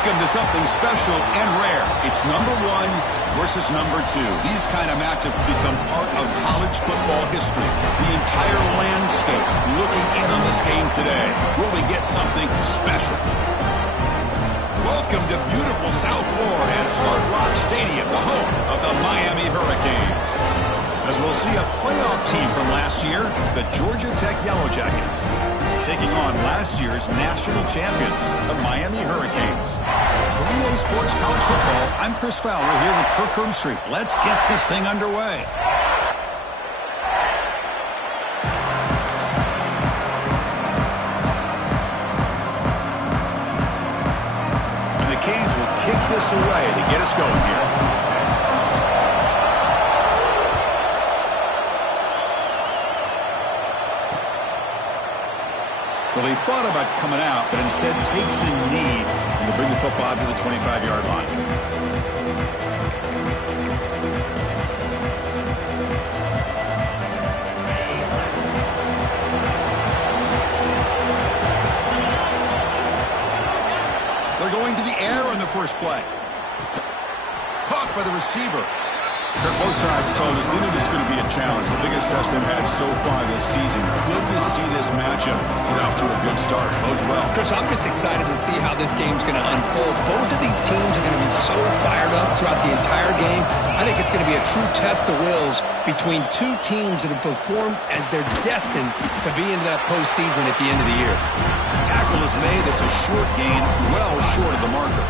Welcome to something special and rare. It's number 1 versus number 2. These kind of matchups become part of college football history. The entire landscape looking in on this game today. Will we get something special? Welcome to beautiful South Florida at Hard Rock Stadium, the home of the Miami Hurricanes. As we'll see a playoff team from last year, the Georgia Tech Yellow Jackets, taking on last year's national champions, the Miami Hurricanes. For EA Sports College Football, I'm Chris Fowler here with Kirk Herbstreit. Let's get this thing underway. And the Canes will kick this away to get us going here. Well, he thought about coming out, but instead takes a knee and will bring the football to the 25-yard line. They're going to the air on the first play. Caught by the receiver. Both sides told us they knew this was going to be a challenge, the biggest test they've had so far this season. Good to see this matchup get off to a good start. Bodes well. Chris, I'm just excited to see how this game's going to unfold. Both of these teams are going to be so fired up throughout the entire game. I think it's going to be a true test of wills between two teams that have performed as they're destined to be into that postseason at the end of the year. Tackle is made. That's a short gain, well short of the marker.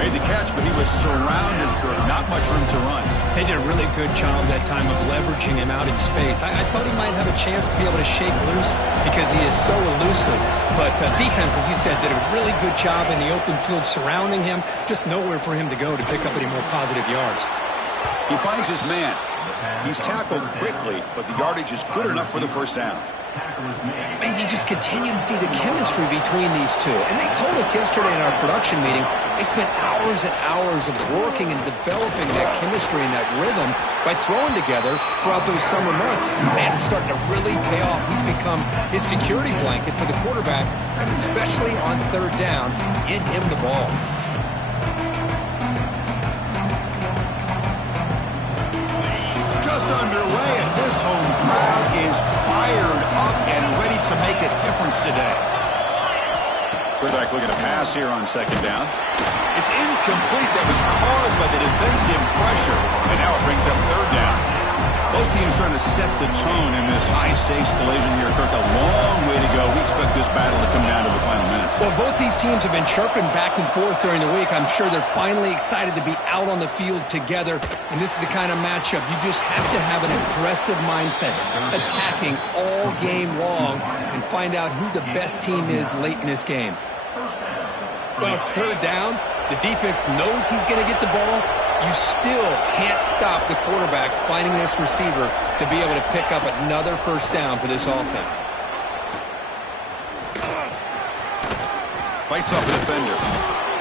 Made the catch, but he was surrounded, Kirk. Not much room to run. They did a really good job that time of leveraging him out in space. I thought he might have a chance to be able to shake loose because he is so elusive. But defense, as you said, did a really good job in the open field surrounding him. Just nowhere for him to go to pick up any more positive yards. He finds his man. He's tackled quickly, but the yardage is good enough for the first down. And you just continue to see the chemistry between these two. And they told us yesterday in our production meeting, they spent hours and hours of working and developing that chemistry and that rhythm by throwing together throughout those summer months. And man, it's starting to really pay off. He's become his security blanket for the quarterback, and especially on third down, get him the ball. Just underway, and this home crowd is fired up and ready to make a difference today. Quarterback looking to pass here on second down. It's incomplete. That was caused by the defensive pressure, and now it brings up third down. Both teams trying to set the tone in this high-stakes collision here, Kirk. A long way to go. We expect this battle to come down to the final minutes. Well, both these teams have been chirping back and forth during the week. I'm sure they're finally excited to be out on the field together. And this is the kind of matchup you just have to have an aggressive mindset, attacking all game long, and find out who the best team is late in this game. Well, it's third down. The defense knows he's going to get the ball. You still can't stop the quarterback finding this receiver to be able to pick up another first down for this offense. Fights off the defender.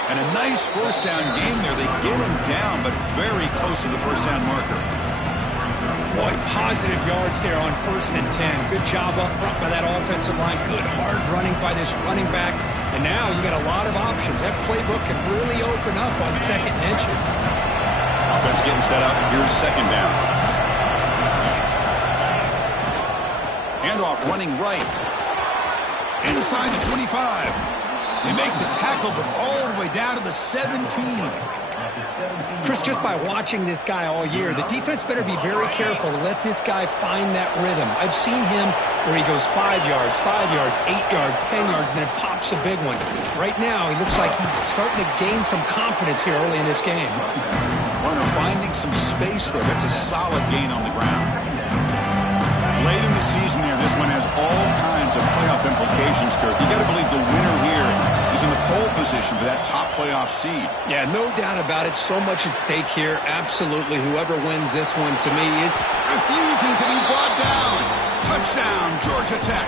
And a nice first down gain there. They get him down, but very close to the first down marker. Boy, positive yards there on 1st and 10. Good job up front by that offensive line. Good hard running by this running back. And now you got a lot of options. That playbook can really open up on 2nd and inches. Offense getting set up. Here's second down. Handoff running right. Inside the 25. They make the tackle, but all the way down to the 17. Chris, just by watching this guy all year, the defense better be very careful to let this guy find that rhythm. I've seen him where he goes 5 yards, 8 yards, 10 yards, and then pops a big one. Right now, he looks like he's starting to gain some confidence here early in this game. Runner finding some space there. That's a solid gain on the ground. Late in the season here, this one has all kinds of playoff implications, Kirk. You got to believe the winner here is in the pole position for that top playoff seed. Yeah, no doubt about it. So much at stake here. Absolutely. Whoever wins this one, to me, is refusing to be brought down. Touchdown, Georgia Tech.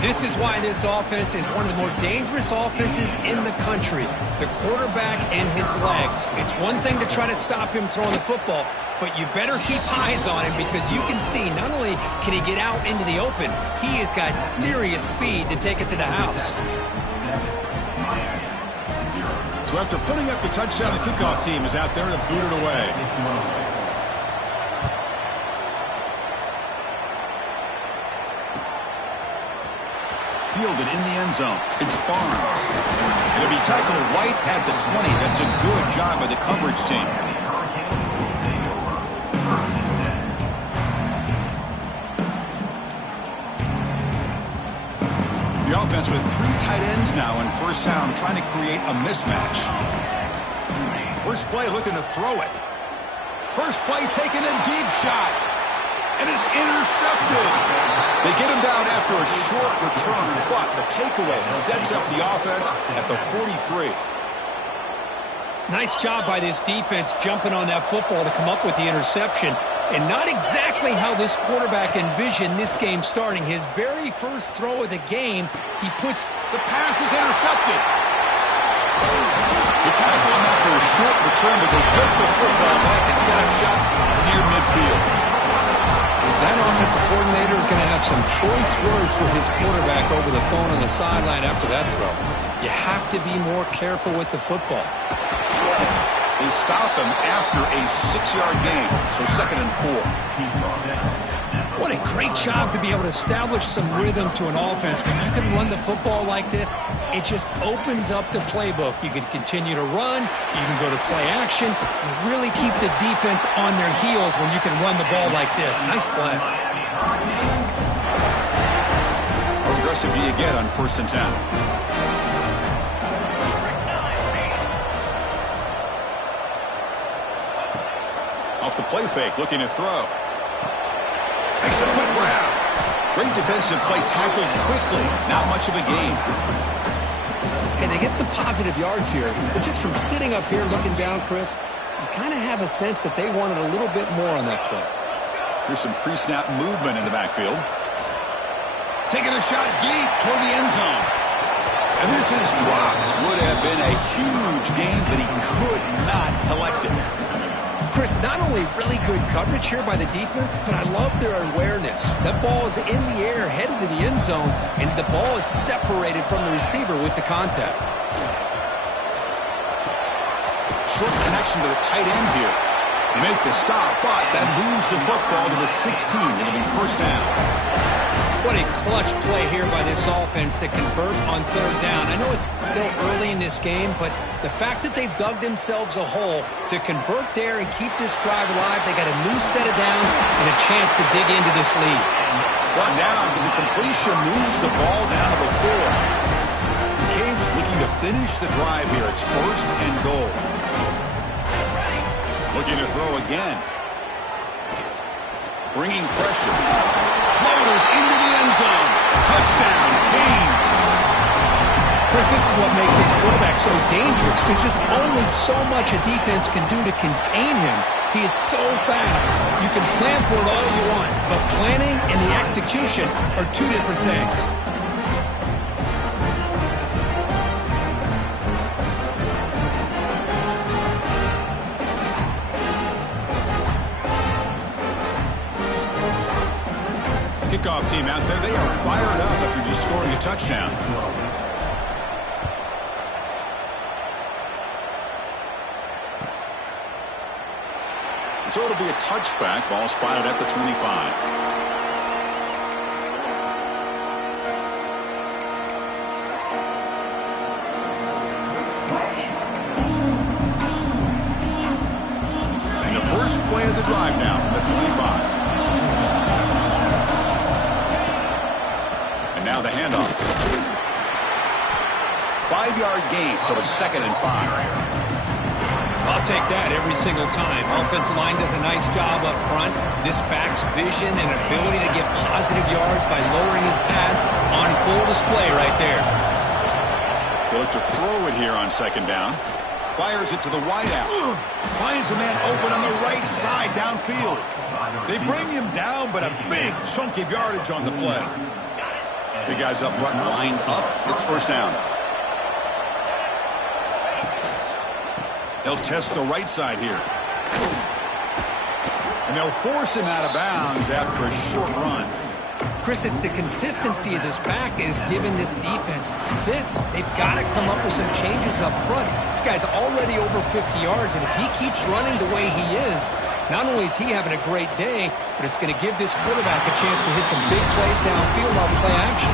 This is why this offense is one of the more dangerous offenses in the country. The quarterback and his legs. It's one thing to try to stop him throwing the football, but you better keep eyes on him because you can see not only can he get out into the open, he has got serious speed to take it to the house. So after putting up the touchdown, the kickoff team is out there to boot it away. Fielded in the end zone. It's Barnes. It'll be tackled right at the 20. That's a good job by the coverage team. The offense with 3 tight ends now in first down, trying to create a mismatch. First play looking to throw it. First play taking a deep shot. And is intercepted. They get him down after a short return, but the takeaway sets up the offense at the 43. Nice job by this defense jumping on that football to come up with the interception. And not exactly how this quarterback envisioned this game starting. His very first throw of the game, he puts... The pass is intercepted. They tackle him after a short return, but they get the football back and set up shop near midfield. That offensive coordinator is going to have some choice words for his quarterback over the phone on the sideline after that throw. You have to be more careful with the football. They stop him after a 6-yard gain, so 2nd and 4. What a great job to be able to establish some rhythm to an offense. When you can run the football like this, it just opens up the playbook. You can continue to run. You can go to play action. You really keep the defense on their heels when you can run the ball like this. Nice play. How aggressive do you get on 1st and 10? Off the play fake, looking to throw. Makes a quick grab. Great defensive play, tackled quickly. Not much of a gain. And they get some positive yards here. But just from sitting up here looking down, Chris, you kind of have a sense that they wanted a little bit more on that play. Here's some pre-snap movement in the backfield. Taking a shot deep toward the end zone. And this is dropped. Would have been a huge gain, but he could not collect it. Chris, not only really good coverage here by the defense, but I love their awareness. That ball is in the air, headed to the end zone, and the ball is separated from the receiver with the contact. Short connection to the tight end here. They make the stop, but that moves the football to the 16. It'll be 1st down. What a clutch play here by this offense to convert on 3rd down. I know it's still early in this game, but the fact that they've dug themselves a hole to convert there and keep this drive alive, they got a new set of downs and a chance to dig into this lead. One down, but the completion moves the ball down to the 4. The Canes looking to finish the drive here. It's 1st and goal. Looking to throw again. Bringing pressure. Floaters into the end zone. Touchdown, Canes. Chris, this is what makes this quarterback so dangerous. There's just only so much a defense can do to contain him. He is so fast. You can plan for it all you want, but planning and the execution are 2 different things. Kickoff team out there, they are fired up after just scoring a touchdown. So it'll be a touchback, ball spotted at the 25. And the first play of the drive now from the 25. Now the handoff. 5-yard gain, so it's 2nd and 5. I'll take that every single time. Offensive line does a nice job up front. This back's vision and ability to get positive yards by lowering his pads on full display right there. They look to throw it here on 2nd down. Fires it to the wideout. Finds a man open on the right side downfield. They bring him down, but a big chunk of yardage on the play. The guys up front lined up. It's 1st down. They'll test the right side here. And they'll force him out of bounds after a short run. Chris, it's the consistency of this pack is giving this defense fits. They've got to come up with some changes up front. This guy's already over 50 yards, and if he keeps running the way he is, not only is he having a great day, but it's going to give this quarterback a chance to hit some big plays downfield off play action.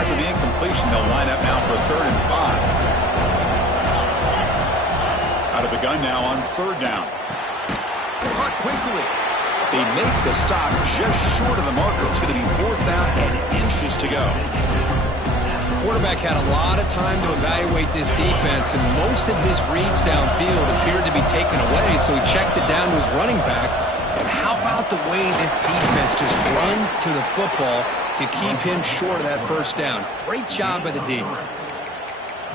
After the incompletion, they'll line up now for 3rd and 5. Out of the gun now on 3rd down. Caught quickly. They make the stop just short of the marker. It's going to be 4th down and inches to go. The quarterback had a lot of time to evaluate this defense, and most of his reads downfield appeared to be taken away, so he checks it down to his running back. But how about the way this defense just runs to the football to keep him short of that 1st down? Great job by the D.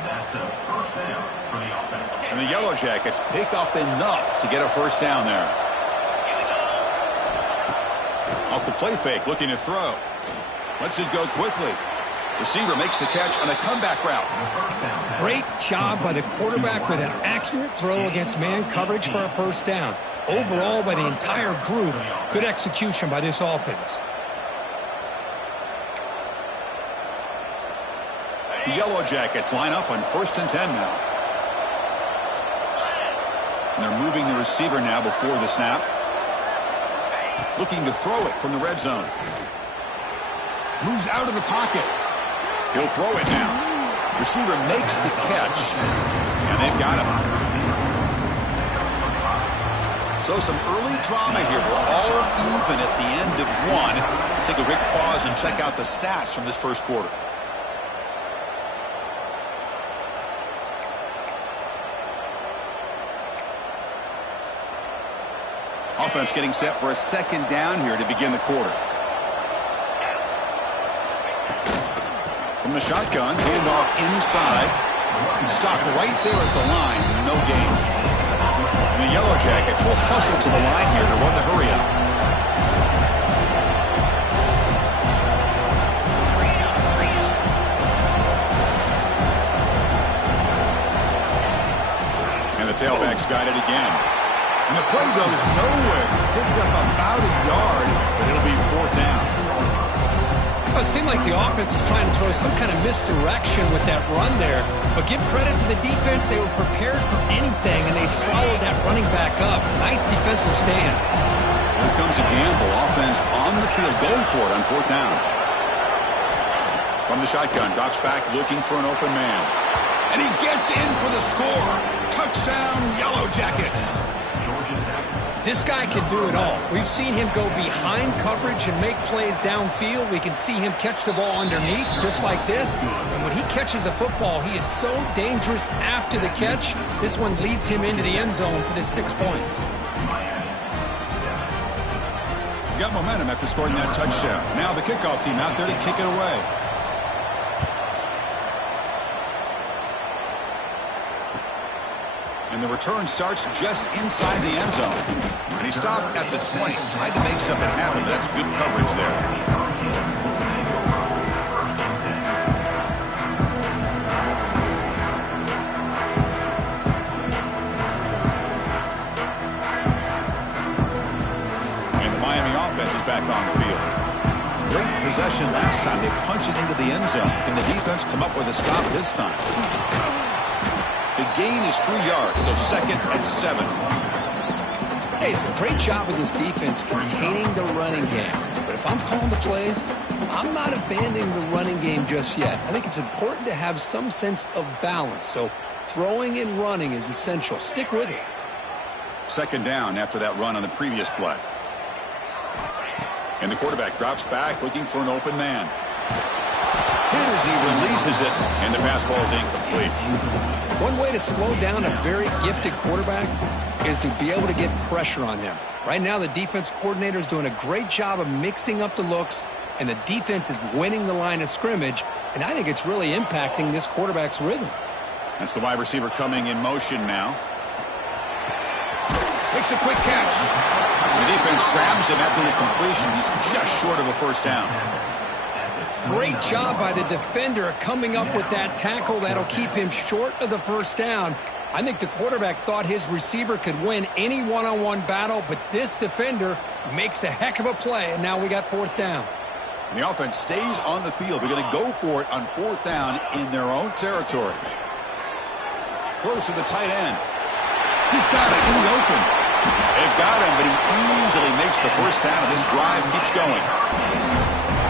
That's a 1st down for the offense. And the Yellow Jackets pick up enough to get a 1st down there. Off the play fake, looking to throw. Lets it go quickly. Receiver makes the catch on a comeback route. Great job by the quarterback with an accurate throw against man coverage for a 1st down. Overall, by the entire group, good execution by this offense. The Yellow Jackets line up on 1st and 10 now. And they're moving the receiver now before the snap. Looking to throw it from the red zone. Moves out of the pocket. He'll throw it now. Receiver makes the catch. And they've got him. So some early drama here. We're all even at the end of one. Let's take a quick pause and check out the stats from this 1st quarter. Offense getting set for a 2nd down here to begin the quarter. From the shotgun, handoff inside. Stopped right there at the line. No gain. And the Yellow Jackets will hustle to the line here to run the hurry up. And the tailbacks got it again. And the play goes nowhere. Picked up about a yard, but it'll be 4th down. Well, it seemed like the offense was trying to throw some kind of misdirection with that run there. But give credit to the defense. They were prepared for anything, and they swallowed that running back up. Nice defensive stand. Here comes a gamble. Offense on the field going for it on 4th down. From the shotgun, drops back looking for an open man. And he gets in for the score. Touchdown, Yellow Jackets. This guy can do it all. We've seen him go behind coverage and make plays downfield. We can see him catch the ball underneath, just like this. And when he catches a football, he is so dangerous after the catch. This one leads him into the end zone for the 6 points. Got momentum after scoring that touchdown. Now the kickoff team out there to kick it away. And the return starts just inside the end zone. And he stopped at the 20. Tried to make something happen, but that's good coverage there. And the Miami offense is back on the field. Great possession last time. They punched it into the end zone. Can the defense come up with a stop this time? The gain is 3 yards, so 2nd and 7. Hey, it's a great job of this defense containing the running game. But if I'm calling the plays, I'm not abandoning the running game just yet. I think it's important to have some sense of balance. So throwing and running is essential. Stick with it. 2nd down after that run on the previous play. And the quarterback drops back looking for an open man. Hit as he releases it, and the pass ball is incomplete. One way to slow down a very gifted quarterback is to be able to get pressure on him. Right now, the defense coordinator is doing a great job of mixing up the looks, and the defense is winning the line of scrimmage, and I think it's really impacting this quarterback's rhythm. That's the wide receiver coming in motion now. Makes a quick catch. The defense grabs him after the completion. He's just short of a 1st down. Great job by the defender coming up with that tackle that'll keep him short of the 1st down. I think the quarterback thought his receiver could win any one-on-one battle, but this defender makes a heck of a play, and now we got fourth down. And the offense stays on the field. They're going to go for it on fourth down in their own territory. Close to the tight end. He's got it in the open. They've got him, but he easily makes the first down, and this drive keeps going.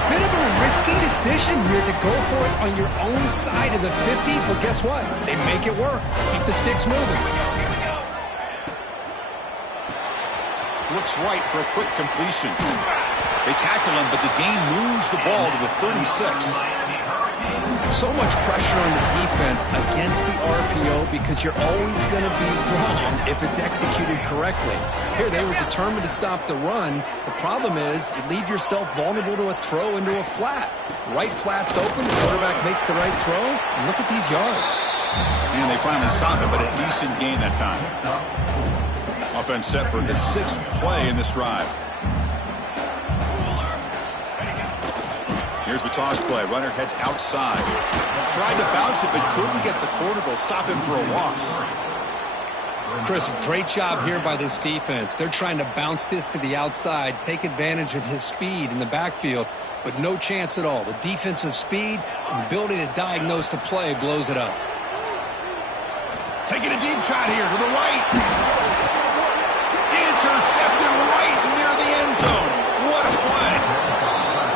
Bit of a risky decision here to go for it on your own side of the 50, but guess what? They make it work. Keep the sticks moving. Looks right for a quick completion. They tackle him, but the gain moves the ball to the 36. So much pressure on the defense against the RPO because you're always going to be wrong if it's executed correctly. Here, they were determined to stop the run. The problem is you leave yourself vulnerable to a throw into a flat. Right flat's open, the quarterback makes the right throw, and look at these yards. And they finally stop it, but a decent gain that time. Offense set for the 6th play in this drive. Here's the toss play. Runner heads outside. Tried to bounce it, but couldn't get the corner. They'll stop him for a loss. Chris, great job here by this defense. They're trying to bounce this to the outside, take advantage of his speed in the backfield, but no chance at all. The defensive speed and ability to diagnose the play blows it up. Taking a deep shot here to the right. Intercepted right near the end zone. What a play.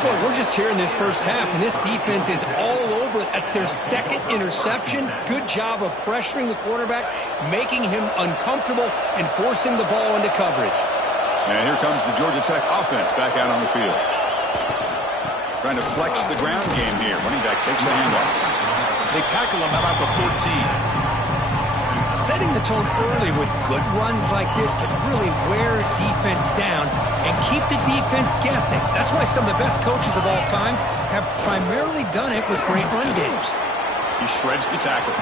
Boy, we're just here in this first half, and this defense is all over it. That's their second interception. Good job of pressuring the quarterback, making him uncomfortable, and forcing the ball into coverage. And here comes the Georgia Tech offense back out on the field. Trying to flex the ground game here. Running back takes the handoff. They tackle him about the 14. Setting the tone early with good runs like this can really wear defense down and keep the defense guessing. That's why some of the best coaches of all time have primarily done it with great run games. He shreds the tackle.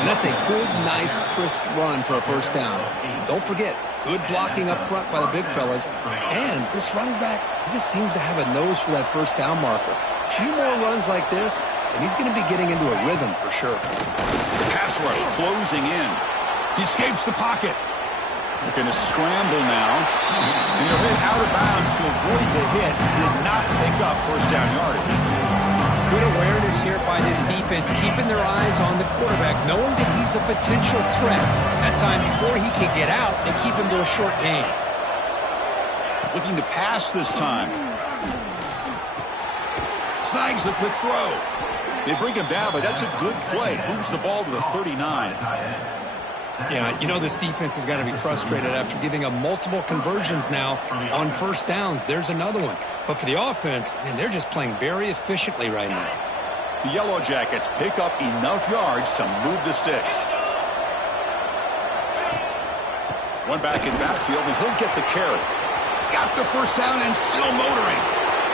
And that's a good, nice, crisp run for a first down. Don't forget, good blocking up front by the big fellas. And this running back, he just seems to have a nose for that first down marker. A few more runs like this, and he's going to be getting into a rhythm for sure. The pass rush closing in. He escapes the pocket. They're going to scramble now. And he'll hit out of bounds to avoid the hit. Did not pick up first down yardage. Good awareness here by this defense, keeping their eyes on the quarterback, knowing that he's a potential threat. That time before he can get out, they keep him to a short gain. Looking to pass this time. Snags the quick throw. They bring him down, but that's a good play. Moves the ball to the 39. Yeah, you know this defense has got to be frustrated after giving up multiple conversions now on first downs. There's another one. But for the offense, man, they're just playing very efficiently right now. The Yellow Jackets pick up enough yards to move the sticks. One back in backfield, and he'll get the carry. He's got the first down and still motoring.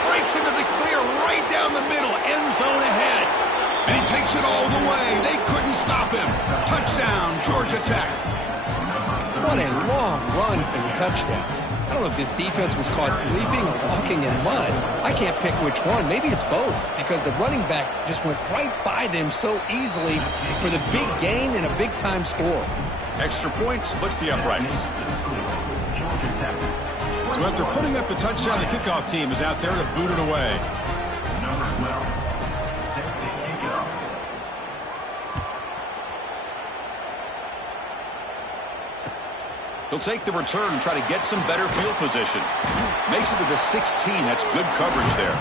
Breaks into the clear right down the middle. End zone ahead. And he takes it all the way. They couldn't stop him. Touchdown, Georgia Tech. What a long run for the touchdown. I don't know if this defense was caught sleeping or walking in mud. I can't pick which one. Maybe it's both, because the running back just went right by them so easily for the big gain and a big-time score. Extra point splits the uprights. So after putting up a touchdown, the kickoff team is out there to boot it away. Number 12, set to kick it off. He'll take the return and try to get some better field position. Makes it to the 16. That's good coverage there.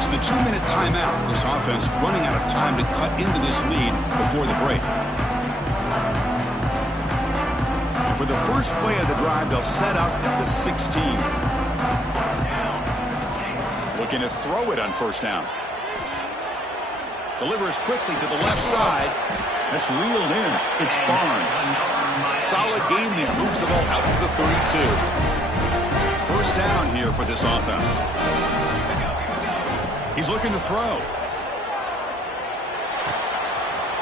It's the 2-minute timeout. This offense running out of time to cut into this lead before the break. For the first play of the drive, they'll set out at the 16. Looking to throw it on first down. Delivers quickly to the left side. That's reeled in. It's Barnes. Solid gain there. Moves the ball out to the 32. First down here for this offense. He's looking to throw.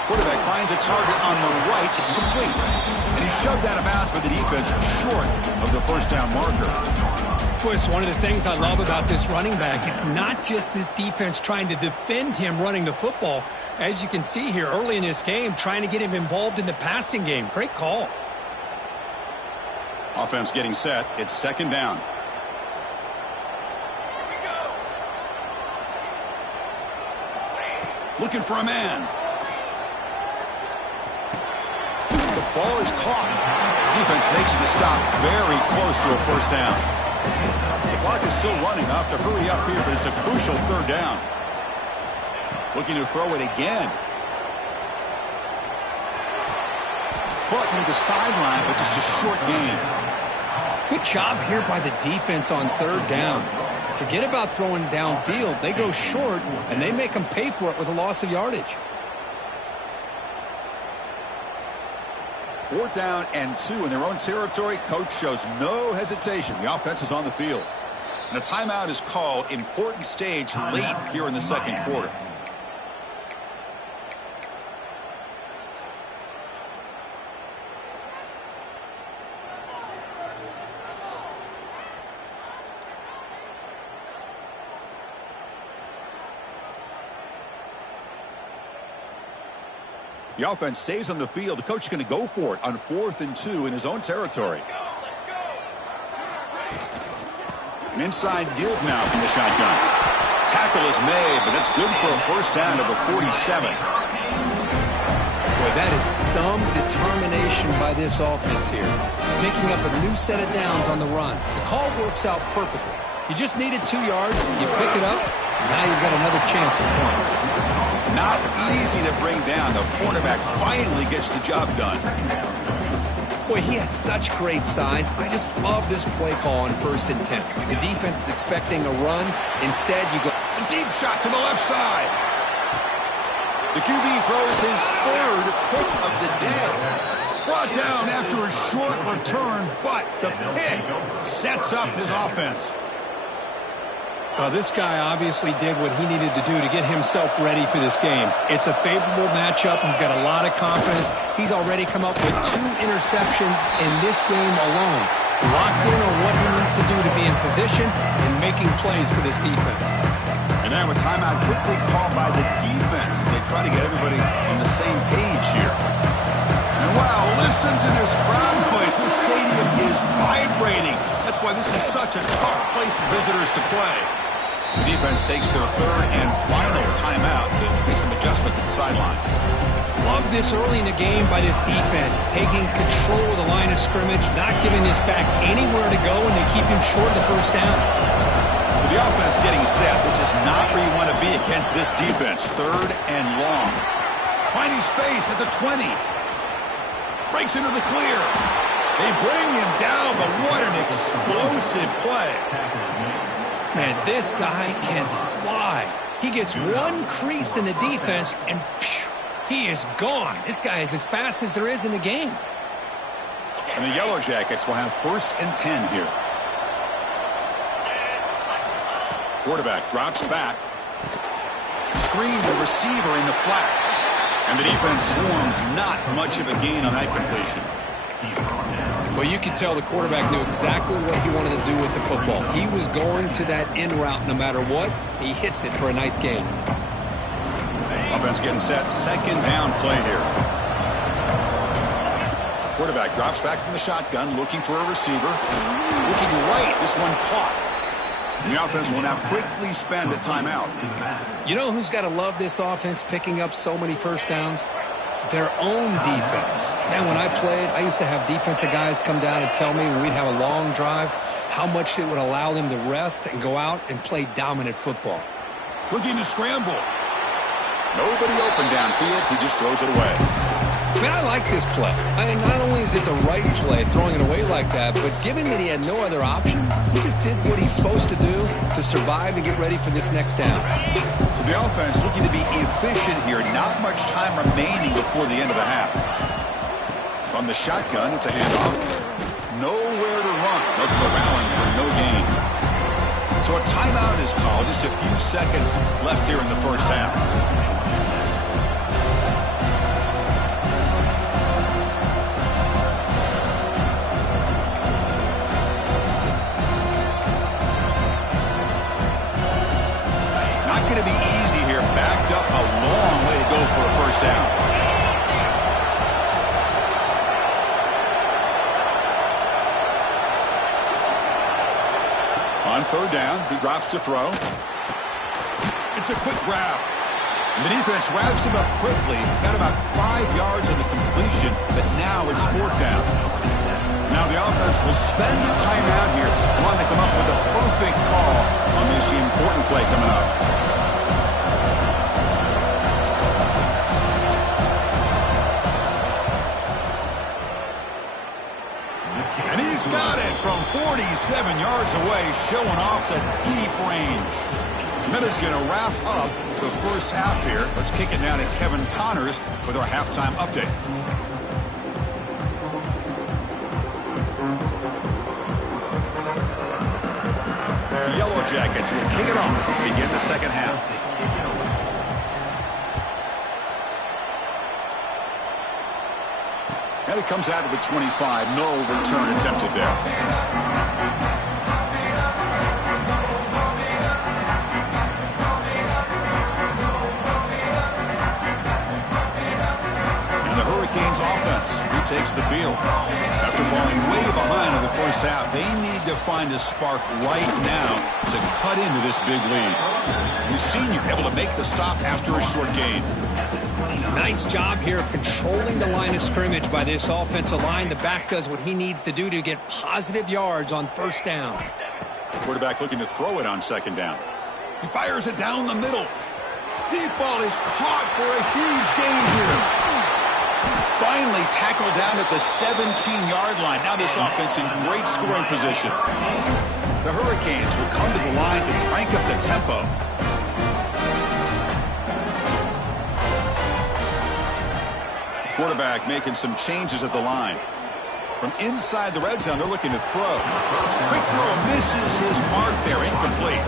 Quarterback finds a target on the right. It's complete. And he's shoved out of bounds by the defense short of the first down marker. Boy, it's one of the things I love about this running back. It's not just this defense trying to defend him running the football. As you can see here early in this game, trying to get him involved in the passing game. Great call. Offense getting set. It's second down. Looking for a man. The ball is caught. Defense makes the stop very close to a first down. The clock is still running. I'll have to hurry up here, but it's a crucial third down. Looking to throw it again. Caught near the sideline, but just a short gain. Good job here by the defense on third down. Forget about throwing downfield. They go short, and they make them pay for it with a loss of yardage. 4th down and 2 in their own territory. Coach shows no hesitation. The offense is on the field. And a timeout is called. Important stage late here in the second quarter. The offense stays on the field. The coach is going to go for it on 4th and 2 in his own territory. An inside deals now from the shotgun. Tackle is made, but that's good for a first down to the 47. Boy, that is some determination by this offense here. Picking up a new set of downs on the run. The call works out perfectly. You just needed 2 yards. You pick it up. Now you've got another chance at points. Not easy to bring down. The cornerback finally gets the job done. Boy, he has such great size. I just love this play call on 1st and 10. The defense is expecting a run. Instead, you go a deep shot to the left side. The QB throws his 3rd pick of the day. Brought down after a short return, but the pick sets up his offense. Well, this guy obviously did what he needed to do to get himself ready for this game. It's a favorable matchup. He's got a lot of confidence. He's already come up with 2 interceptions in this game alone. Locked in on what he needs to do to be in position and making plays for this defense. And now a timeout quickly called by the defense as they try to get everybody on the same page here. And wow, listen to this crowd noise. This stadium is vibrating. That's why this is such a tough place for visitors to play. The defense takes their 3rd and final timeout to make some adjustments at the sideline. Love this early in the game by this defense, taking control of the line of scrimmage, not giving this back anywhere to go, and they keep him short of the first down. So the offense getting set. This is not where you want to be against this defense. 3rd and long. Finding space at the 20. Breaks into the clear. They bring him down, but what an explosive play. Man, this guy can fly. He gets one crease in the defense, and phew, he is gone. This guy is as fast as there is in the game. And the Yellow Jackets will have 1st and 10 here. Quarterback drops back. Screen to the receiver in the flat. And the defense swarms. Not much of a gain on that completion. Well, you could tell the quarterback knew exactly what he wanted to do with the football. He was going to that in route no matter what. He hits it for a nice gain. Offense getting set. 2nd down play here. Quarterback drops back from the shotgun, looking for a receiver. Looking right. This one caught. And the offense will now quickly spend a timeout. You know who's got to love this offense picking up so many first downs? Their own defense. Man, when I played, I used to have defensive guys come down and tell me when we'd have a long drive how much it would allow them to rest and go out and play dominant football. Looking to scramble. Nobody open downfield. He just throws it away. Man, I like this play. Not only is it the right play, throwing it away like that, but given that he had no other option, he just did what he's supposed to do to survive and get ready for this next down. So the offense looking to be efficient here. Not much time remaining before the end of the half. On the shotgun, it's a handoff. Nowhere to run. They'll corral him for no gain. So a timeout is called. Just a few seconds left here in the first half. Going to be easy here. Backed up a long way to go third down. He drops to throw. It's a quick grab. And the defense wraps him up quickly. Got about 5 yards on the completion, but now it's fourth down. Now the offense will spend a timeout here, wanting to come up with a perfect call on this important play coming up. And he's got it from 47 yards away, showing off the deep range. Minutes going to wrap up the first half here. Let's kick it down to Kevin Connors with our halftime update. The Yellow Jackets will kick it off to begin the second half. And it comes out of the 25. No return attempted there. Offense retakes the field. After falling way behind in the first half, they need to find a spark right now to cut into this big lead. The senior able to make the stop after a short gain. Nice job here of controlling the line of scrimmage by this offensive line. The back does what he needs to do to get positive yards on first down. Quarterback looking to throw it on second down. He fires it down the middle. Deep ball is caught for a huge gain here. Finally tackled down at the 17-yard line. Now this offense in great scoring position. The Hurricanes will come to the line to crank up the tempo. Quarterback making some changes at the line. From inside the red zone, they're looking to throw. Quick throw misses his mark there, incomplete.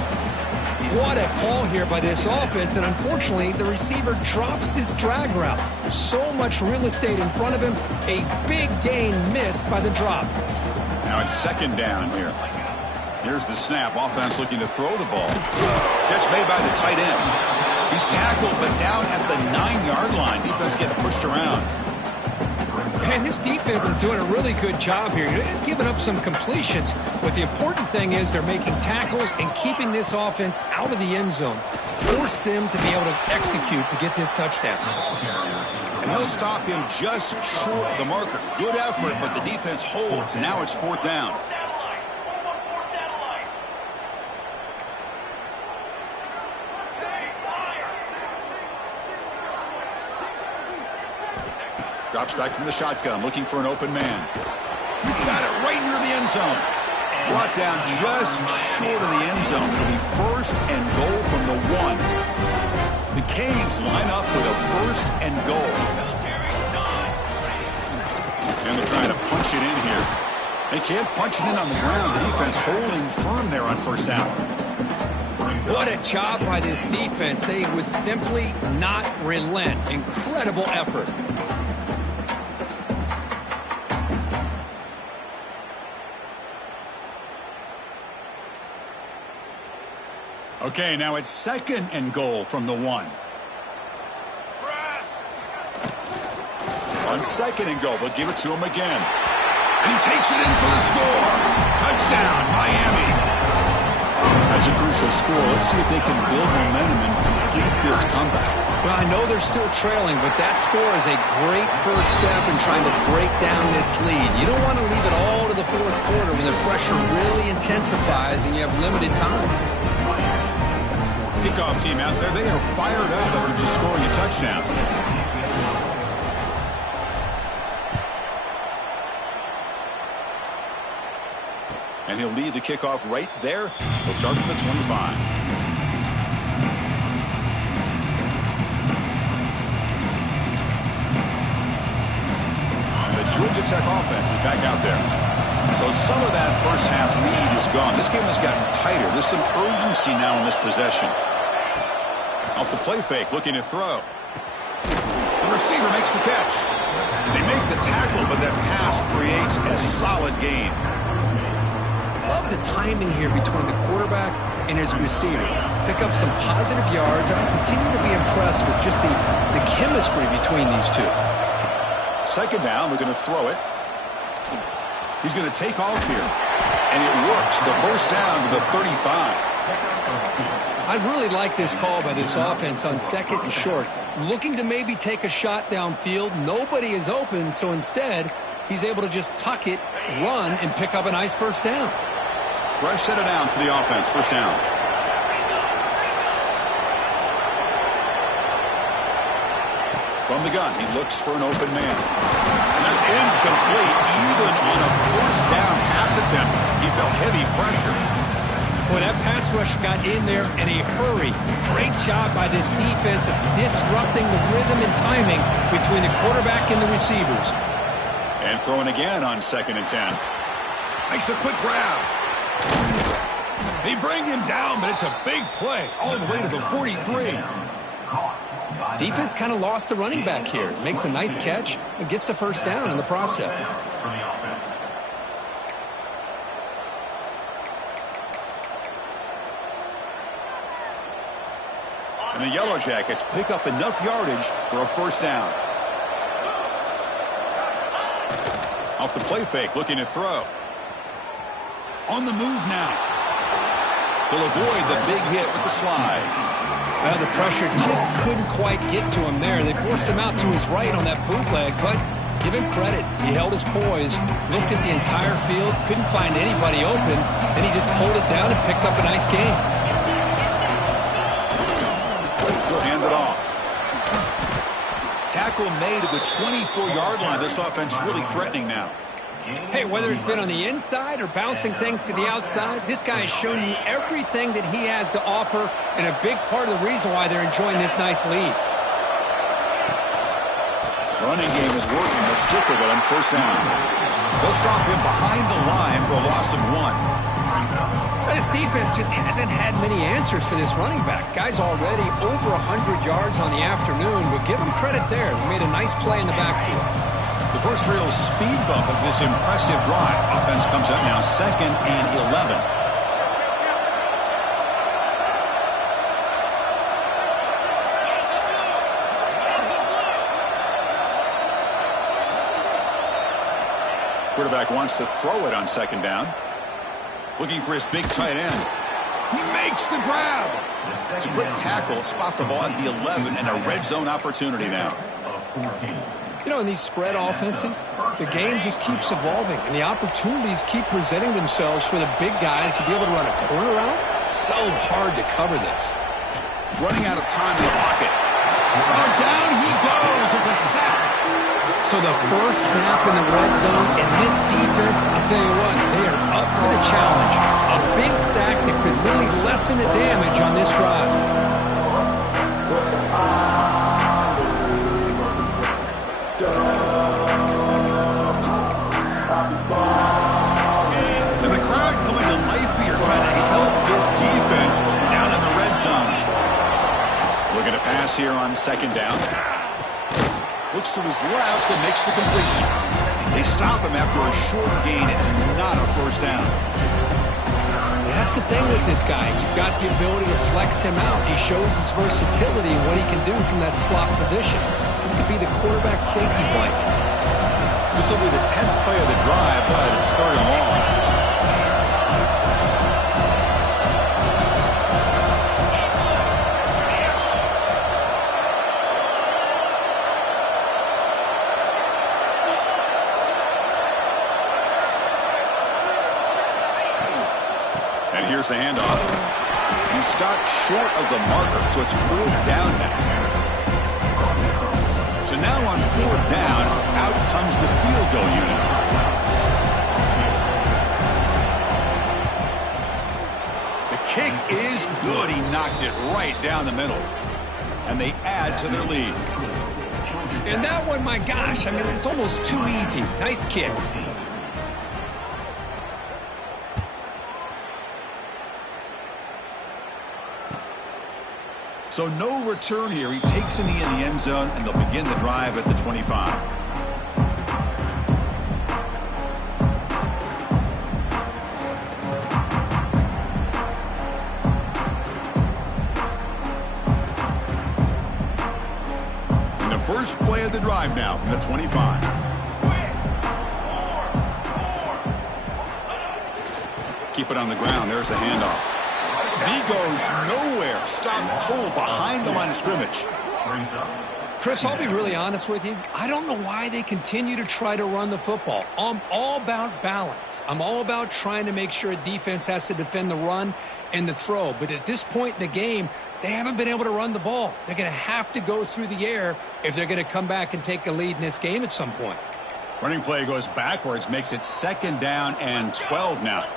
What a call here by this offense, and unfortunately, the receiver drops this drag route. So much real estate in front of him, a big gain missed by the drop. Now it's second down here. Here's the snap. Offense looking to throw the ball. Catch made by the tight end. He's tackled, but down at the 9-yard line. Defense getting pushed around. And his defense is doing a really good job here. They're giving up some completions, but the important thing is they're making tackles and keeping this offense out of the end zone. Force him to be able to execute to get this touchdown. And they'll stop him just short of the marker. Good effort, but the defense holds. Now it's fourth down. Drops back from the shotgun, looking for an open man. He's got it right near the end zone. Brought down just short of the end zone. It'll be first and goal from the 1. The Canes line up with a first and goal. And they're trying to punch it in here. They can't punch it in on the ground. The defense holding firm there on first down. What a job by this defense. They would simply not relent. Incredible effort. Okay, now it's second and goal from the 1. On second and goal, they'll give it to him again. And he takes it in for the score. Touchdown, Miami. That's a crucial score. Let's see if they can build momentum and complete this comeback. Well, I know they're still trailing, but that score is a great first step in trying to break down this lead. You don't want to leave it all to the fourth quarter when the pressure really intensifies and you have limited time. Kickoff team out there, they are fired up after just scoring a touchdown. And he'll lead the kickoff right there. He'll start from the 25. And the Georgia Tech offense is back out there. So some of that first half lead is gone. This game has gotten tighter. There's some urgency now in this possession. Off the play fake, looking to throw. The receiver makes the catch. They make the tackle, but that pass creates a solid gain. Love the timing here between the quarterback and his receiver. Pick up some positive yards, and I continue to be impressed with just the chemistry between these two. Second down, we're going to throw it. He's going to take off here. And it works. The first down to the 35. I really like this call by this offense on 2nd and short. Looking to maybe take a shot downfield. Nobody is open, so instead, he's able to just tuck it, run, and pick up a nice first down. Fresh set of downs for the offense. First down. From the gun, he looks for an open man. And that's incomplete. Even on a first down pass attempt, he felt heavy pressure. Boy, that pass rush got in there in a hurry. Great job by this defense of disrupting the rhythm and timing between the quarterback and the receivers. And throwing again on 2nd and 10. Makes a quick grab. They bring him down, but it's a big play all the way to the 43. Defense kind of lost the running back here. Makes a nice catch and gets the first down in the process. And the Yellow Jackets pick up enough yardage for a first down. Off the play fake, looking to throw. On the move now. He'll avoid the big hit with the slide. Well, the pressure just couldn't quite get to him there. They forced him out to his right on that bootleg, but give him credit. He held his poise, looked at the entire field, couldn't find anybody open, and he just pulled it down and picked up a nice gain. He'll hand it off. Tackle made at the 24-yard line. This offense really threatening now. Hey, whether it's been on the inside or bouncing things to the outside, this guy has shown you everything that he has to offer, and a big part of the reason why they're enjoying this nice lead. Running game is working. They'll stick with it on first down. They'll stop him behind the line for a loss of 1. This defense just hasn't had many answers for this running back. Guy's already over 100 yards on the afternoon, but give him credit there. He made a nice play in the backfield. The first real speed bump of this impressive drive. Offense comes up now 2nd and 11. Quarterback wants to throw it on 2nd down. Looking for his big tight end. He makes the grab. It's a quick tackle. Spot the ball at the 11 and a red zone opportunity now. You know, in these spread offenses, the game just keeps evolving, and the opportunities keep presenting themselves for the big guys to be able to run a corner out. So hard to cover this. Running out of time in the pocket. Oh, down he goes. It's a sack. So the first snap in the red zone, and this defense, I'll tell you what, they are up for the challenge. A big sack that could really lessen the damage on this drive. And the crowd coming to life here, trying to help this defense down in the red zone. Looking to pass here on 2nd down. Looks to his left and makes the completion. They stop him after a short gain. It's not a first down. That's the thing with this guy. You've got the ability to flex him out. He shows his versatility and what he can do from that slot position. He could be the quarterback safety blanket. This will be the 10th play of the drive, but it's 3rd and long. And here's the handoff. He stopped short of the marker, so it's 4th down now. So now on 4th down, out comes the field goal unit. The kick is good. He knocked it right down the middle. And they add to their lead. And that one, my gosh, I mean, it's almost too easy. Nice kick. So no return here. He takes a knee in the end zone, and they'll begin the drive at the 25. And the first play of the drive now from the 25. keep it on the ground. There's the handoff. And he goes nowhere. Stopped cold behind the line of scrimmage. Chris, I'll be really honest with you. I don't know why they continue to try to run the football. I'm all about balance. I'm all about trying to make sure a defense has to defend the run and the throw. But at this point in the game, they haven't been able to run the ball. They're going to have to go through the air if they're going to come back and take a lead in this game at some point. Running play goes backwards, makes it 2nd down and 12 now.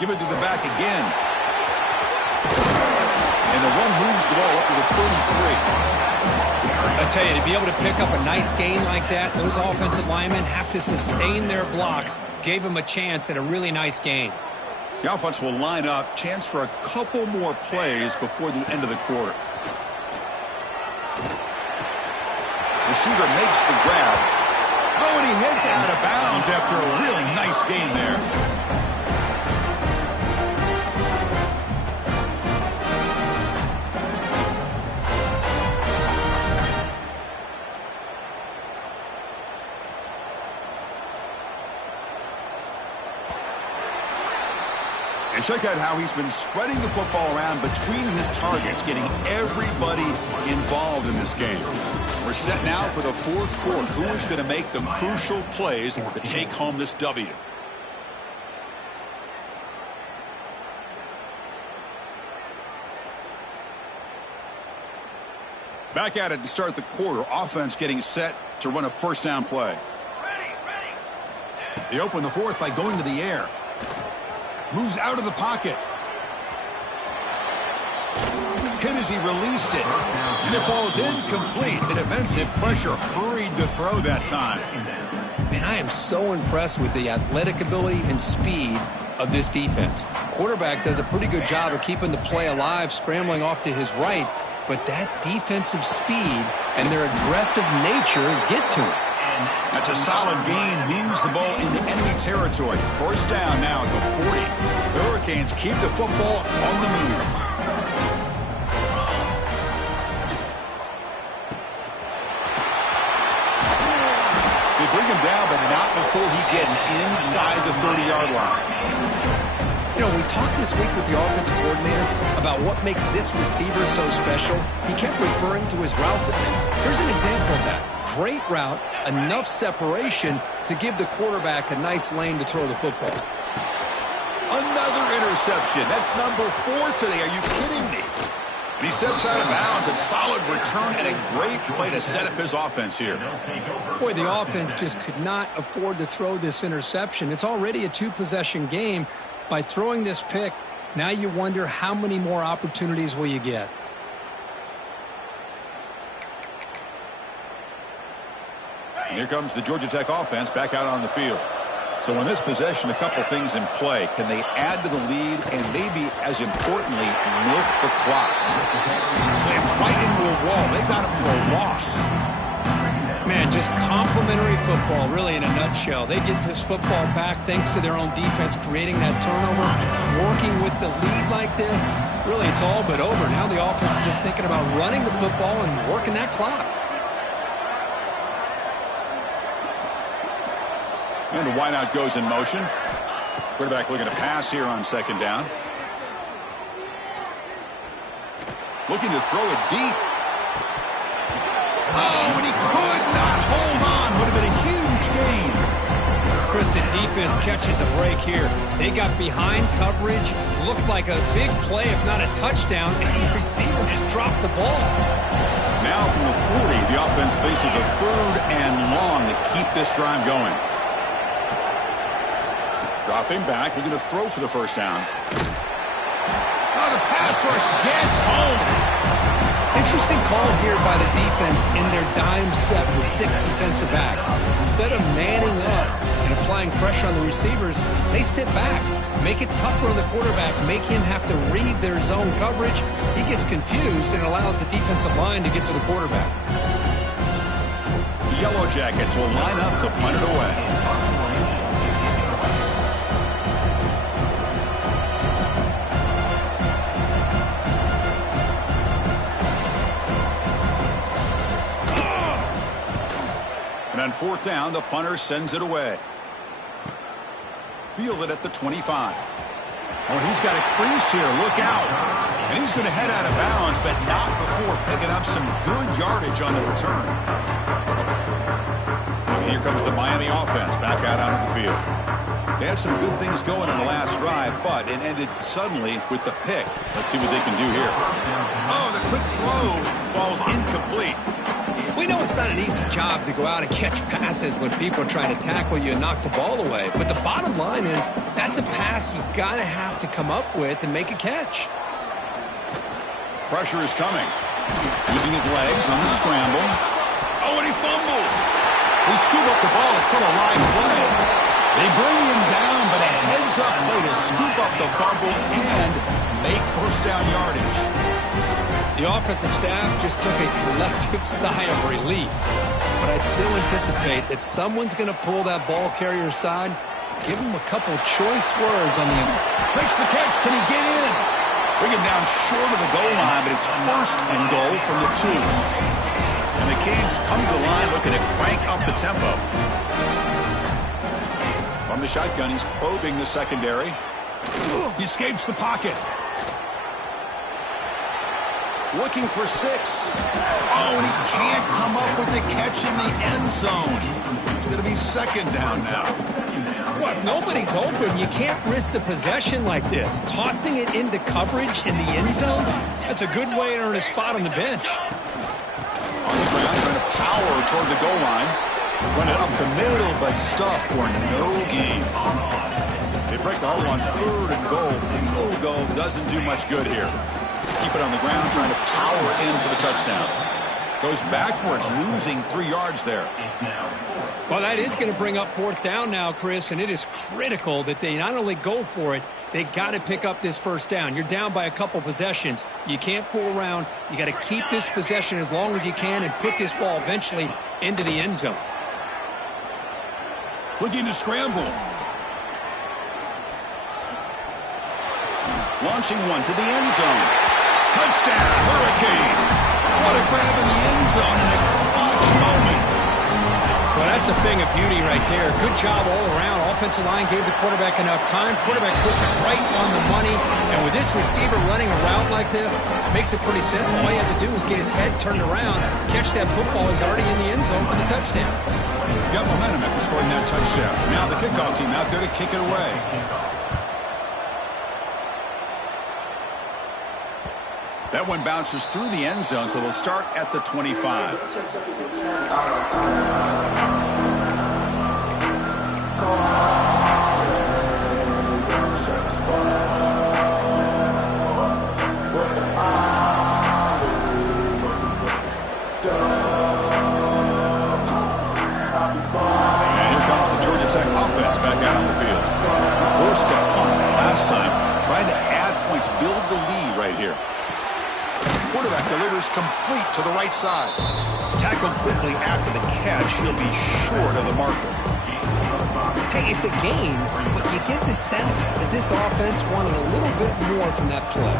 Give it to the back again. And the run moves the ball up to the 33. I tell you, to be able to pick up a nice gain like that, those offensive linemen have to sustain their blocks. Gave them a chance at a really nice gain. The offense will line up. Chance for a couple more plays before the end of the quarter. Receiver makes the grab. Oh, and he heads out of bounds after a really nice gain there. And check out how he's been spreading the football around between his targets, getting everybody involved in this game. We're set now for the 4th quarter. Who is going to make the crucial plays to take home this W? Back at it to start the quarter. Offense getting set to run a 1st down play. They open the 4th by going to the air. Moves out of the pocket. Hit as he released it. And it falls incomplete. The defensive pressure hurried to throw that time. Man, I am so impressed with the athletic ability and speed of this defense. Quarterback does a pretty good job of keeping the play alive, scrambling off to his right. But that defensive speed and their aggressive nature get to him. That's a solid gain. Moves the ball into enemy territory. 1st down now at the 40. The Hurricanes keep the football on the move. They bring him down, but not before he gets inside the 30-yard line. You know, we talked this week with the offensive coordinator about what makes this receiver so special. He kept referring to his route running. Here's an example of that. Great route, enough separation to give the quarterback a nice lane to throw the football. Another interception. That's number 4 today. Are you kidding me? And he steps out of bounds. A solid return and a great play to set up his offense here. Boy, the offense just could not afford to throw this interception. It's already a 2-possession game. By throwing this pick, now you wonder how many more opportunities will you get. And here comes the Georgia Tech offense back out on the field. So in this possession, a couple things in play. Can they add to the lead and maybe, as importantly, milk the clock? Slams right into a wall. They got him for a loss. Man, just complimentary football, really, in a nutshell. They get this football back thanks to their own defense, creating that turnover, working with the lead like this. Really, it's all but over. Now the offense is just thinking about running the football and working that clock. And the wideout goes in motion. Quarterback looking to pass here on 2nd down. Looking to throw it deep. Oh, and he could not hold on. Would have been a huge gain. Chris, the defense catches a break here. They got behind coverage, looked like a big play, if not a touchdown, and the receiver just dropped the ball. Now from the 40, the offense faces a 3rd and long to keep this drive going. Dropping back, looking to throw for the 1st down. Oh, the pass rush gets home. Interesting call here by the defense in their dime set with 6 defensive backs. Instead of manning up and applying pressure on the receivers, they sit back, make it tougher on the quarterback, make him have to read their zone coverage. He gets confused and allows the defensive line to get to the quarterback. The Yellow Jackets will line up to punt it away. fourth down, the punter sends it away. Fielded at the 25. Oh, he's got a crease here. Look out. And he's going to head out of bounds, but not before picking up some good yardage on the return. And here comes the Miami offense back out onto the field. They had some good things going in the last drive, but it ended suddenly with the pick. Let's see what they can do here. Oh, the quick throw falls incomplete. We know it's not an easy job to go out and catch passes when people are trying to tackle you and knock the ball away. But the bottom line is that's a pass you got to have to come up with and make a catch. Pressure is coming. Using his legs on the scramble. Oh, and he fumbles. They scoop up the ball. It's still a live play. They bring him down, but a heads-up play to scoop up the fumble and make first down yardage. The offensive staff just took a collective sigh of relief. But I'd still anticipate that someone's going to pull that ball carrier aside, give him a couple choice words on the... Makes the catch. Can he get in? Bring him down short of the goal line, but it's first and goal from the 2. And the Canes come to the line looking to crank up the tempo. From the shotgun, he's probing the secondary. He escapes the pocket. Looking for 6. Oh, and he can't come up with the catch in the end zone. It's going to be second down now. Well, if nobody's open, you can't risk the possession like this. Tossing it into coverage in the end zone, that's a good way to earn a spot on the bench. On the ground, trying to power toward the goal line. Run it up the middle, but stuff for no gain. They break the huddle on third and goal. Field goal doesn't do much good here. Keep it on the ground, trying to power in for the touchdown. Goes backwards, losing 3 yards there. Well, that is going to bring up fourth down now, Chris, and it is critical that they not only go for it, they got to pick up this first down. You're down by a couple possessions. You can't fool around. You got to keep this possession as long as you can and put this ball eventually into the end zone. Looking to scramble. Launching one to the end zone. Touchdown, Hurricanes. What a grab in the end zone in a clutch moment. Well, that's a thing of beauty right there. Good job all around. Offensive line gave the quarterback enough time. Quarterback puts it right on the money. And with this receiver running a route like this, makes it pretty simple. All you have to do is get his head turned around, catch that football. He's already in the end zone for the touchdown. Got momentum after scoring that touchdown. Now the kickoff team out there to kick it away. That one bounces through the end zone, so they'll start at the 25. And here comes the Georgia Tech offense back out on the field. Forced to punt last time, trying to add points, build the lead right here. Quarterback delivers complete to the right side. Tackled quickly after the catch. He'll be short of the marker. Hey, it's a game, but you get the sense that this offense wanted a little bit more from that play.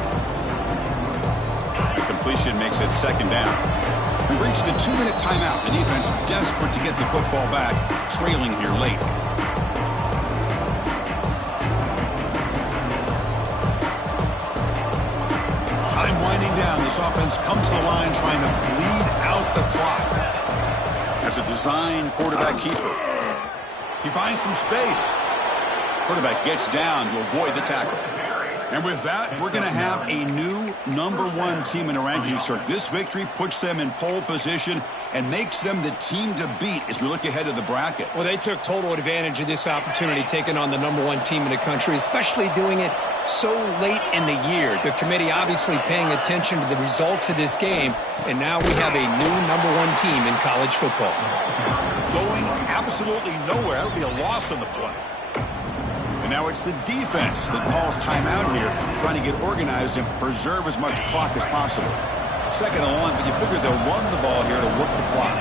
The completion makes it second down. We've reached the 2-minute timeout. The defense desperate to get the football back, trailing here late. Time winding down. This offense comes to the line trying to bleed out the clock. As a design quarterback keeper. He finds some space. Quarterback gets down to avoid the tackle. And with that, we're going to have a new #1 team in the rankings. So this victory puts them in pole position and makes them the team to beat as we look ahead of the bracket. Well, they took total advantage of this opportunity, taking on the #1 team in the country, especially doing it so late in the year. The committee obviously paying attention to the results of this game, and now we have a new #1 team in college football. Going absolutely nowhere. That would be a loss on the play. And now it's the defense that calls timeout here, trying to get organized and preserve as much clock as possible. Second and long, but you figure they'll run the ball here to work the clock.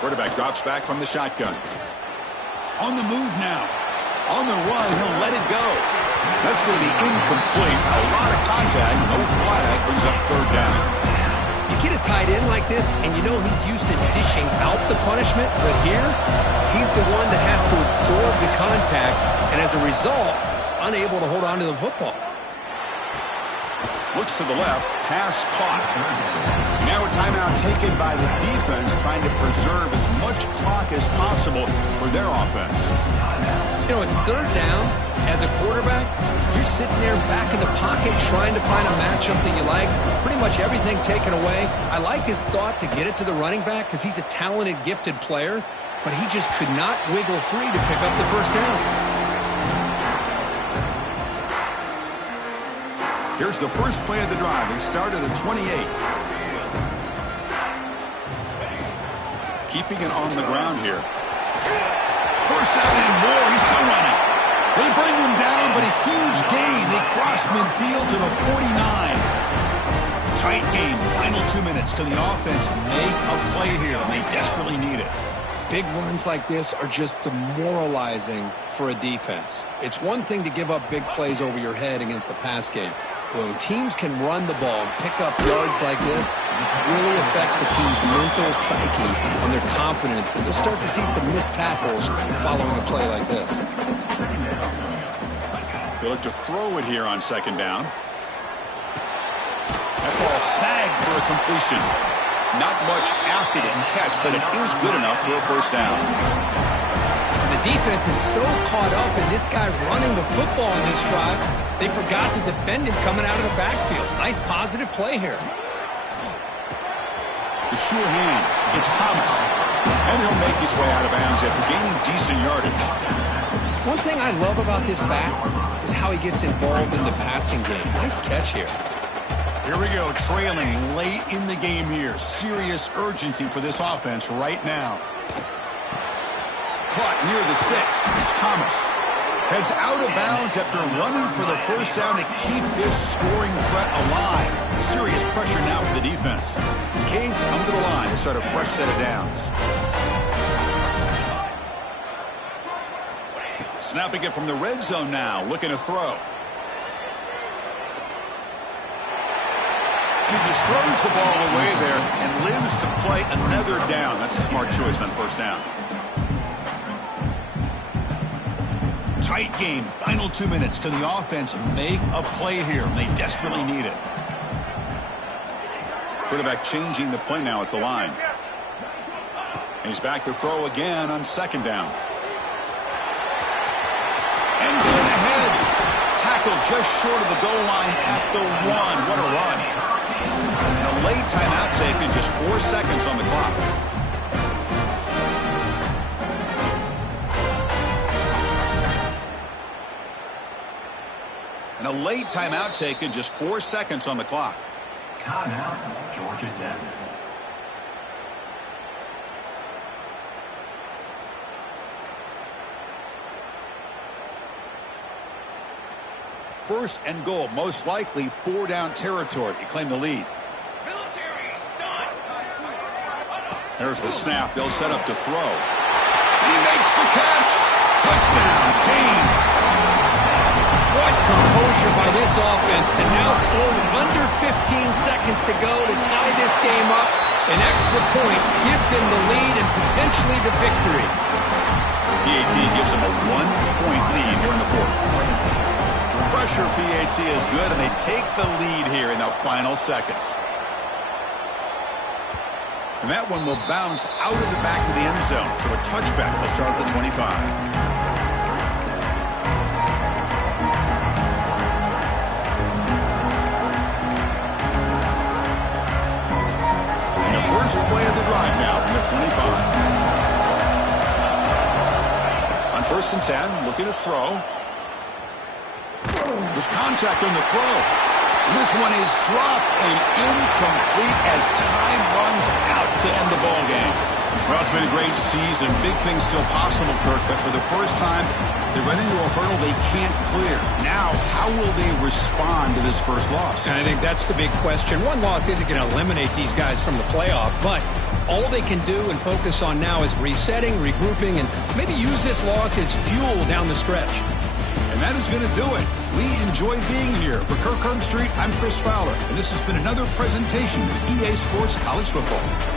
Quarterback drops back from the shotgun. On the move now. On the run, he'll let it go. That's going to be incomplete. A lot of contact, no flag, brings up third down. You get a tight end like this, and you know he's used to dishing out the punishment, but here, he's the one that has to absorb the contact, and as a result, he's unable to hold on to the football. Looks to the left, pass caught. Now a timeout taken by the defense, trying to preserve as much clock as possible for their offense. You know, it's third down. As a quarterback, you're sitting there back in the pocket trying to find a matchup that you like. Pretty much everything taken away. I like his thought to get it to the running back because he's a talented, gifted player, but he just could not wiggle free to pick up the first down. Here's the first play of the drive. He started at 28. Keeping it on the ground here. First down and more. He's still running. They bring him down, but a huge gain. They cross midfield to the 49. Tight game. Final 2 minutes. Can the offense make a play here? They desperately need it. Big runs like this are just demoralizing for a defense. It's one thing to give up big plays over your head against the pass game. When teams can run the ball and pick up yards like this, it really affects a team's mental psyche and their confidence. And you'll start to see some missed tackles following a play like this. They look to throw it here on second down. That ball snagged for a completion. Not much after the catch, but it is good enough for a first down. And the defense is so caught up in this guy running the football in this drive, they forgot to defend him coming out of the backfield. Nice positive play here. The sure hands. It's Thomas. And he'll make his way out of bounds after gaining decent yardage. One thing I love about this back is how he gets involved in the passing game. Nice catch here. Here we go, trailing late in the game here. Serious urgency for this offense right now. Caught near the sticks. It's Thomas. Heads out of bounds after running for the first down to keep this scoring threat alive. Serious pressure now for the defense. Canes come to the line to start a fresh set of downs. Snapping it from the red zone now, looking to throw. He just throws the ball away there and lives to play another down. That's a smart choice on first down. Tight game. Final 2 minutes. Can the offense make a play here? They desperately need it. Quarterback changing the play now at the line. And he's back to throw again on second down. End zone ahead. Tackle just short of the goal line at the 1. What a run. And a late timeout taken, just 4 seconds on the clock. And a late timeout taken, just 4 seconds on the clock. Timeout, Georgia Tech. First and goal, most likely 4-down territory. You claim the lead. There's the snap. They'll set up to throw. And he makes the catch. Touchdown, Canes. What composure by this offense to now score with under 15 seconds to go to tie this game up. An extra point gives them the lead and potentially the victory. PAT gives them a 1-point lead here in the fourth. Pressure PAT is good, and they take the lead here in the final seconds. And that one will bounce out of the back of the end zone. So a touchback will start at the 25. And the first play of the drive now from the 25. On first and 10, looking to throw. There's contact on the throw. This one is dropped and incomplete as time runs out to end the ball game. Well, it's been a great season. Big things still possible, Kirk, but for the first time, they run into a hurdle they can't clear. Now, how will they respond to this first loss? And I think that's the big question. One loss isn't going to eliminate these guys from the playoff, but all they can do and focus on now is resetting, regrouping, and maybe use this loss as fuel down the stretch. And that that is going to do it. We enjoyed being here. For Kirk Herbstreit, I'm Chris Fowler, and this has been another presentation of EA Sports College Football.